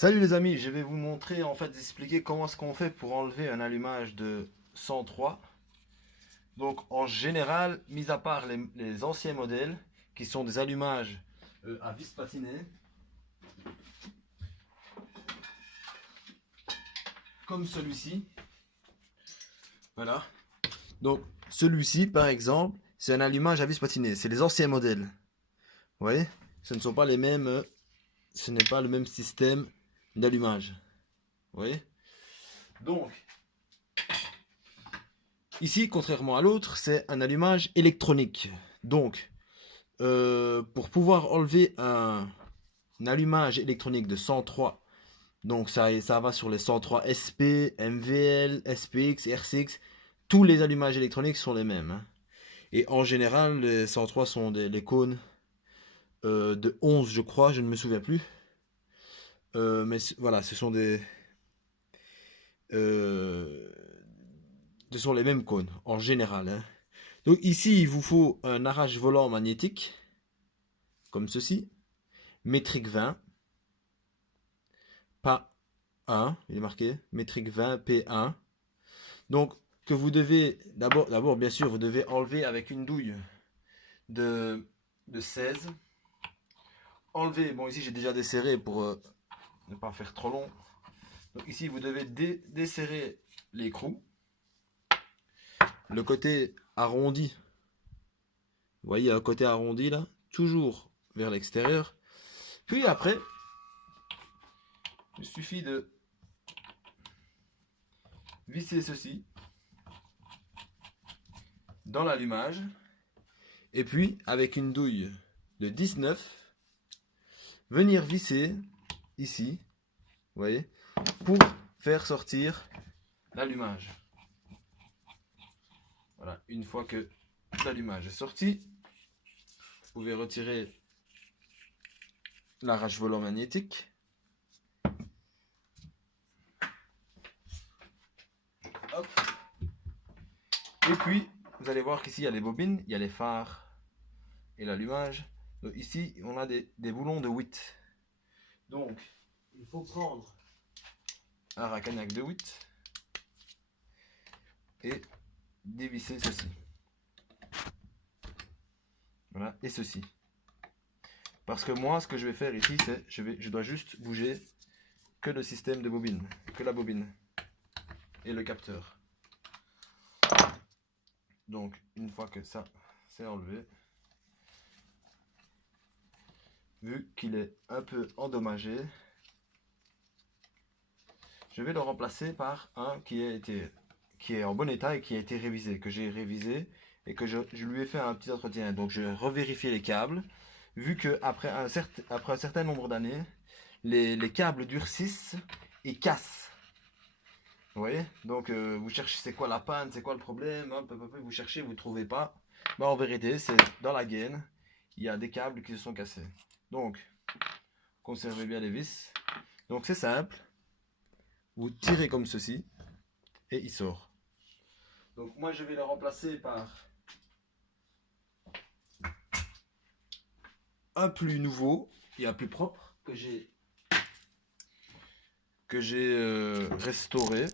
Salut les amis, je vais vous montrer, expliquer comment est-ce qu'on fait pour enlever un allumage de 103. Donc en général, mis à part les anciens modèles, qui sont des allumages à vis patinée, comme celui-ci. Voilà. Donc celui-ci par exemple, c'est un allumage à vis patinée, c'est les anciens modèles. Vous voyez? Ce ne sont pas les mêmes, ce n'est pas le même système d'allumage. Vous voyez? Donc ici, contrairement à l'autre, c'est un allumage électronique. Donc, pour pouvoir enlever un allumage électronique de 103, donc ça va sur les 103 SP, MVL, SPX, RCX, tous les allumages électroniques sont les mêmes, hein. Et en général, les 103 sont les cônes de 11, je crois, je ne me souviens plus. Mais voilà, euh, ce sont les mêmes cônes, en général, hein. Donc ici, il vous faut un arrache volant magnétique, comme ceci, métrique 20, pas 1, il est marqué, métrique 20, P1. Donc, que vous devez, d'abord bien sûr, vous devez enlever avec une douille de 16. Enlever, bon ici j'ai déjà desserré pour ne pas faire trop long. Donc ici vous devez desserrer l'écrou. Le côté arrondi, vous voyez un côté arrondi là, toujours vers l'extérieur. Puis après, il suffit de visser ceci dans l'allumage. Et puis, avec une douille de 19, venir visser ici, vous voyez, pour faire sortir l'allumage. Voilà, une fois que l'allumage est sorti, vous pouvez retirer l'arrache volant magnétique. Hop. Et puis, vous allez voir qu'ici, il y a les bobines, il y a les phares et l'allumage. Donc ici, on a des boulons de 8. Donc, il faut prendre un racagnac de 8 et dévisser ceci. Voilà, et ceci. Parce que moi, ce que je vais faire ici, c'est je dois juste bouger que le système de bobine, que la bobine et le capteur. Donc, une fois que ça c'est enlevé, vu qu'il est un peu endommagé, je vais le remplacer par un qui est en bon état et qui a été révisé, que j'ai révisé et que je lui ai fait un petit entretien. Donc, je vais revérifier les câbles, vu que après un certain nombre d'années, les câbles durcissent et cassent. Vous voyez? Donc vous cherchez c'est quoi la panne, c'est quoi le problème, hop, hop, hop, vous cherchez, vous ne trouvez pas. Bah, en vérité, c'est dans la gaine, il y a des câbles qui se sont cassés. Donc, conservez bien les vis. Donc c'est simple, vous tirez comme ceci et il sort. Donc moi je vais le remplacer par un plus nouveau et un plus propre que j'ai restauré.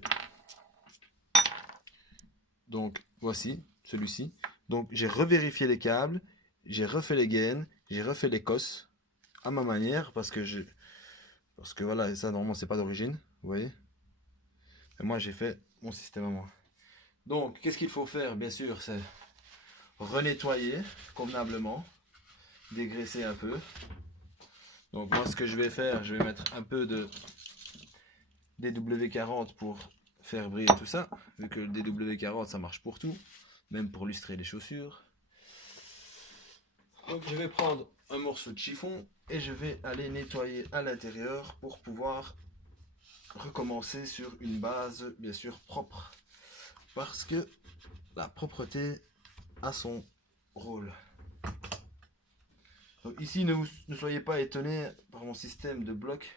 Donc voici celui-ci. Donc j'ai revérifié les câbles, j'ai refait les gaines, j'ai refait les cosses à ma manière parce que voilà, ça normalement c'est pas d'origine, vous voyez. Et moi j'ai fait mon système à moi. Donc qu'est-ce qu'il faut faire? Bien sûr, c'est renettoyer convenablement, dégraisser un peu. Donc moi ce que je vais faire, je vais mettre un peu de DW40 pour faire briller tout ça, vu que le DW40 ça marche pour tout, même pour lustrer les chaussures. Donc je vais prendre un morceau de chiffon et je vais aller nettoyer à l'intérieur pour pouvoir recommencer sur une base bien sûr propre, parce que la propreté a son rôle. Donc ici ne soyez pas étonnés par mon système de blocs.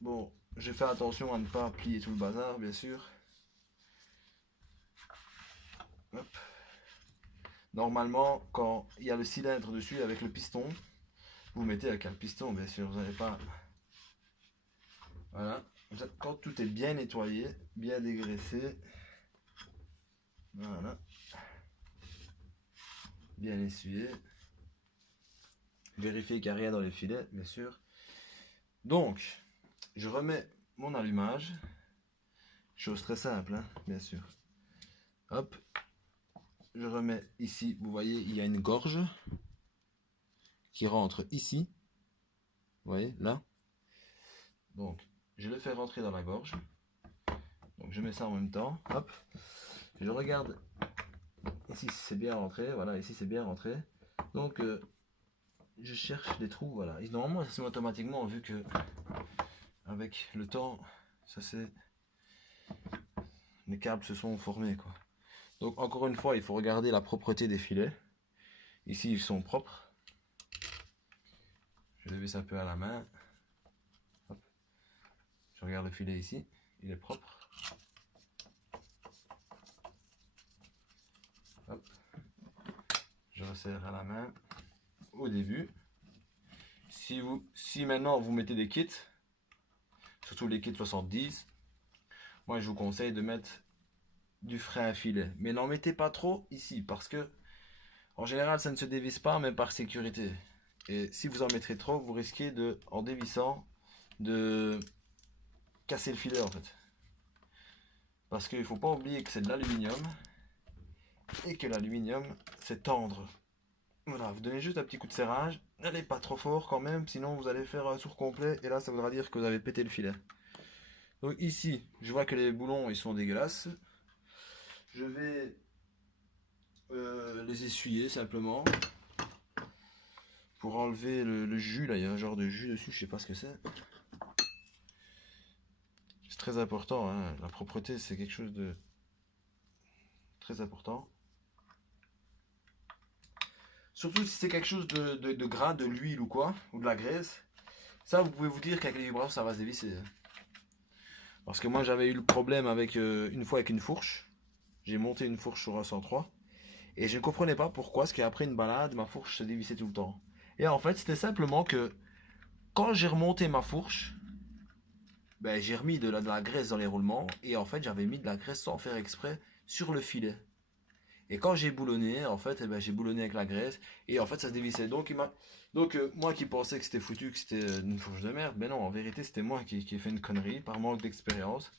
Bon, j'ai fait attention à ne pas plier tout le bazar bien sûr. Hop. Normalement, quand il y a le cylindre dessus avec le piston, vous mettez avec un piston, bien sûr, vous n'allez pas... Voilà, quand tout est bien nettoyé, bien dégraissé, voilà, bien essuyé, vérifiez qu'il n'y a rien dans les filets, bien sûr. Donc, je remets mon allumage, chose très simple, hein, bien sûr. Hop, je remets ici, vous voyez, il y a une gorge qui rentre ici, vous voyez, là. Donc, je le fais rentrer dans la gorge. Donc, je mets ça en même temps, hop, je regarde, ici c'est bien rentré, voilà, ici c'est bien rentré. Donc, je cherche des trous, voilà. Et normalement, ça se met automatiquement, vu que, avec le temps, ça c'est... Les câbles se sont formés, quoi. Donc, encore une fois, il faut regarder la propreté des filets. Ici, ils sont propres. Je le visse un peu à la main. Hop. Je regarde le filet ici, il est propre. Hop. Je resserre à la main au début. Si maintenant vous mettez des kits, surtout les kits 70, moi je vous conseille de mettre du frein à filet. Mais n'en mettez pas trop ici parce que en général ça ne se dévisse pas, même par sécurité. Et si vous en mettrez trop, vous risquez de, en dévissant, de casser le filet en fait. Parce qu'il ne faut pas oublier que c'est de l'aluminium et que l'aluminium c'est tendre. Voilà, vous donnez juste un petit coup de serrage, n'allez pas trop fort quand même, sinon vous allez faire un tour complet et là ça voudra dire que vous avez pété le filet. Donc ici, je vois que les boulons ils sont dégueulasses. Je vais les essuyer simplement pour enlever le jus. Là, il y a un genre de jus dessus, je sais pas ce que c'est. C'est très important, hein. La propreté c'est quelque chose de très important. Surtout si c'est quelque chose de gras, de l'huile ou quoi, ou de la graisse. Ça, vous pouvez vous dire qu'avec les vibrations, ça va se dévisser. Parce que moi, j'avais eu le problème avec une fois avec une fourche. J'ai monté une fourche sur un 103. Et je ne comprenais pas pourquoi, parce qu'après une balade, ma fourche se dévissait tout le temps. Et en fait, c'était simplement que quand j'ai remonté ma fourche, ben, j'ai remis de la graisse dans les roulements. Et en fait, j'avais mis de la graisse sans faire exprès sur le filet. Et quand j'ai boulonné, en fait, eh ben, j'ai boulonné avec la graisse. Et en fait, ça se dévissait. Donc moi qui pensais que c'était foutu, que c'était une fourche de merde, ben non, en vérité, c'était moi qui ai fait une connerie par manque d'expérience.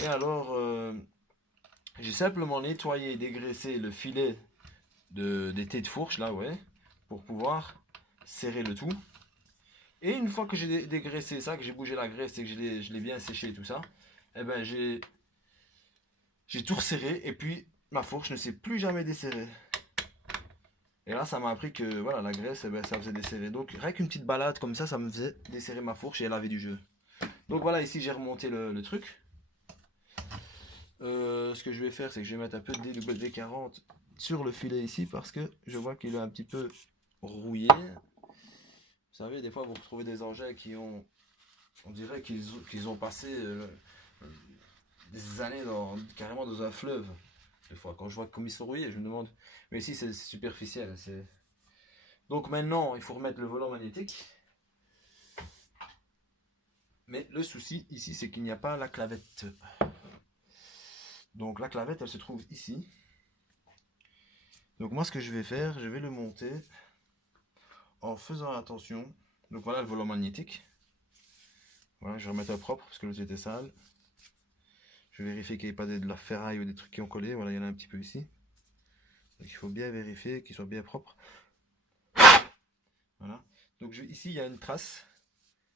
Et alors, j'ai simplement nettoyé et dégraissé le filet des têtes de fourche, là, ouais, pour pouvoir serrer le tout. Et une fois que j'ai dégraissé ça, que j'ai bougé la graisse et que je l'ai bien séché et tout ça, eh ben j'ai tout resserré et puis ma fourche ne s'est plus jamais desserrée. Et là, ça m'a appris que voilà, la graisse, eh ben, ça faisait desserrer. Donc, rien qu'une petite balade comme ça me faisait desserrer ma fourche et elle avait du jeu. Donc voilà, ici j'ai remonté le truc. Ce que je vais faire, c'est que je vais mettre un peu de DW40 sur le filet ici parce que je vois qu'il est un petit peu rouillé. Vous savez, des fois vous retrouvez des engins qui ont, on dirait qu'ils ont passé des années carrément dans un fleuve. Des fois, quand je vois comme ils sont rouillés, je me demande. Mais ici, c'est superficiel. Donc maintenant, il faut remettre le volant magnétique. Mais le souci ici, c'est qu'il n'y a pas la clavette. Donc la clavette, elle se trouve ici. Donc moi, ce que je vais faire, je vais le monter en faisant attention. Donc voilà le volant magnétique. Voilà, je vais remettre à propre parce que l'autre était sale. Je vais vérifier qu'il n'y ait pas de la ferraille ou des trucs qui ont collé. Voilà, il y en a un petit peu ici. Donc il faut bien vérifier qu'il soit bien propre. Voilà. Donc ici, il y a une trace.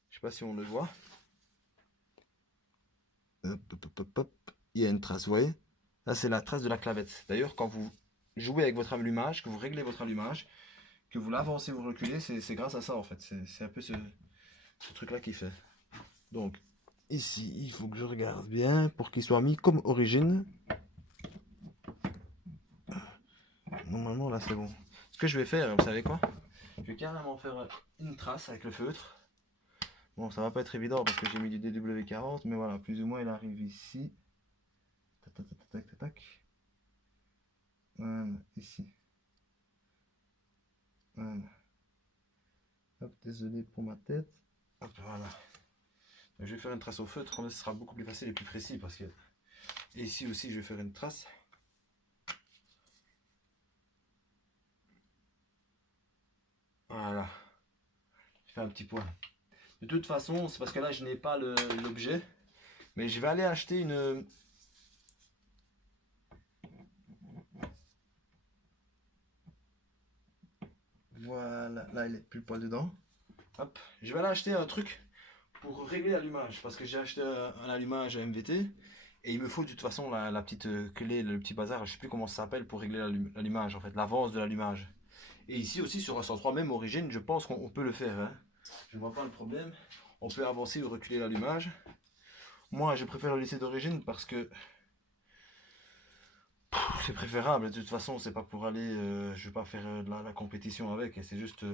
Je ne sais pas si on le voit. Hop, hop, hop, hop. Il y a une trace, vous voyez? Là, c'est la trace de la clavette. D'ailleurs, quand vous jouez avec votre allumage, que vous réglez votre allumage, que vous l'avancez, vous reculez, c'est grâce à ça en fait. C'est un peu ce truc-là qui fait. Donc, ici, il faut que je regarde bien pour qu'il soit mis comme origine. Normalement, là, c'est bon. Ce que je vais faire, vous savez quoi? Je vais carrément faire une trace avec le feutre. Bon, ça va pas être évident parce que j'ai mis du DW40, mais voilà, plus ou moins, il arrive ici. Tac, tac, tac, tac, tac, tac. Voilà, ici. Voilà. Hop, désolé pour ma tête. Hop, voilà. Donc, je vais faire une trace au feutre, comme ça ce sera beaucoup plus facile et plus précis parce que. Et ici aussi, je vais faire une trace. Voilà. Je fais un petit point. De toute façon, c'est parce que là, je n'ai pas l'objet. Mais je vais aller acheter une. Voilà, là, il est plus le poil dedans. Hop, je vais aller acheter un truc pour régler l'allumage. Parce que j'ai acheté un allumage à MVT. Et il me faut de toute façon la petite clé, le petit bazar, je sais plus comment ça s'appelle pour régler l'allumage, en fait, l'avance de l'allumage. Et ici aussi sur un 103, même origine, je pense qu'on peut le faire. Hein. Je ne vois pas le problème. On peut avancer ou reculer l'allumage. Moi, je préfère le laisser d'origine parce que c'est préférable. De toute façon, c'est pas pour aller. Je vais pas faire de la compétition avec. C'est juste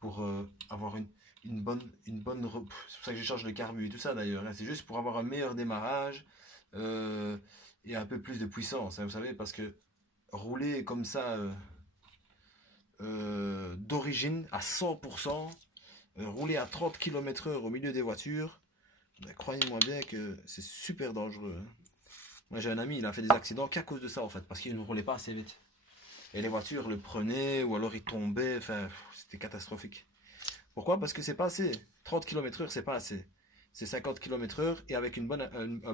pour avoir une bonne. C'est pour ça que je change le carbu et tout ça d'ailleurs. Hein. C'est juste pour avoir un meilleur démarrage et un peu plus de puissance. Hein, vous savez, parce que rouler comme ça d'origine à 100%, rouler à 30 km/h au milieu des voitures, ben, croyez-moi bien que c'est super dangereux. Hein. Moi j'ai un ami, il a fait des accidents qu'à cause de ça en fait, parce qu'il ne roulait pas assez vite. Et les voitures le prenaient ou alors ils tombaient, enfin c'était catastrophique. Pourquoi? Parce que c'est pas assez. 30 km/h c'est pas assez. C'est 50 km/h et avec un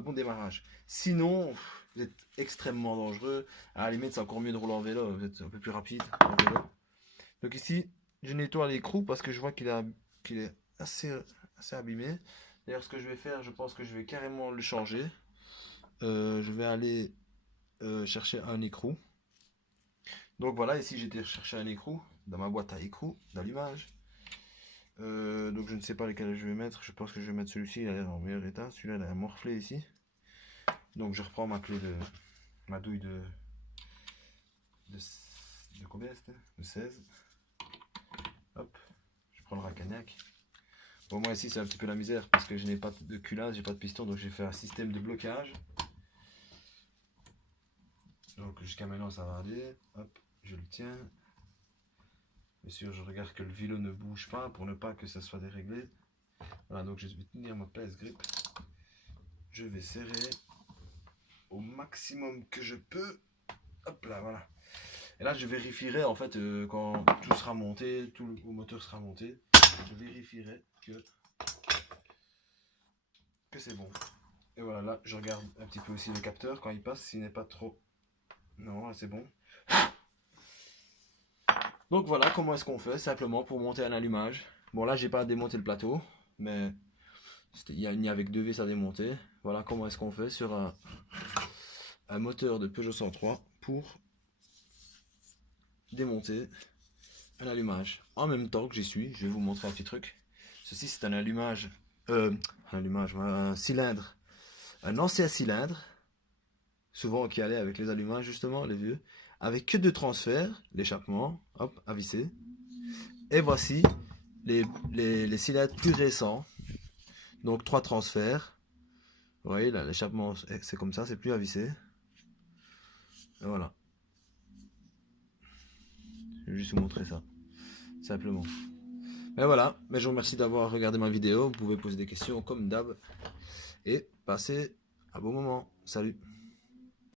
bon démarrage. Sinon, vous êtes extrêmement dangereux. À la limite, c'est encore mieux de rouler en vélo, vous êtes un peu plus rapide en vélo. Donc ici, je nettoie l'écrou parce que je vois qu'il est assez abîmé. D'ailleurs, ce que je vais faire, je pense que je vais carrément le changer. Je vais aller chercher un écrou. Donc voilà, ici j'ai été chercher un écrou dans ma boîte à écrou d'allumage. Donc je ne sais pas lesquels je vais mettre. Je pense que je vais mettre celui-ci, il a l'air en meilleur état. Celui-là, il a morflé ici. Donc je reprends ma clé ma douille de combien c'était? De 16. Hop, je prends le racagnac. Bon, moi ici c'est un petit peu la misère parce que je n'ai pas de culasse, j'ai pas de piston, donc j'ai fait un système de blocage. Donc jusqu'à maintenant ça va aller. Hop, je le tiens. Bien sûr, je regarde que le vélo ne bouge pas pour ne pas que ça soit déréglé. Voilà, donc je vais tenir ma PS grip. Je vais serrer au maximum que je peux. Hop là, voilà. Et là, je vérifierai en fait quand tout sera monté, tout le moteur sera monté. Je vérifierai que c'est bon. Et voilà, là, je regarde un petit peu aussi le capteur quand il passe, s'il n'est pas trop. Non, là, c'est bon. Donc voilà comment est-ce qu'on fait simplement pour monter un allumage. Bon là j'ai pas démonté le plateau, mais il n'y avait que 2 vis à démonter. Voilà comment est-ce qu'on fait sur un moteur de Peugeot 103 pour démonter un allumage. En même temps que j'y suis, je vais vous montrer un petit truc. Ceci c'est un allumage, un cylindre, un ancien cylindre, souvent qui allait avec les allumages justement, les vieux, avec que 2 transferts, l'échappement, hop, à visser. Et voici les cylindres plus récents. Donc 3 transferts. Vous voyez là, l'échappement c'est comme ça, c'est plus à visser. Et voilà. Je vais juste vous montrer ça. Simplement. Et voilà. Mais je vous remercie d'avoir regardé ma vidéo. Vous pouvez poser des questions comme d'hab. Et passez un bon moment. Salut.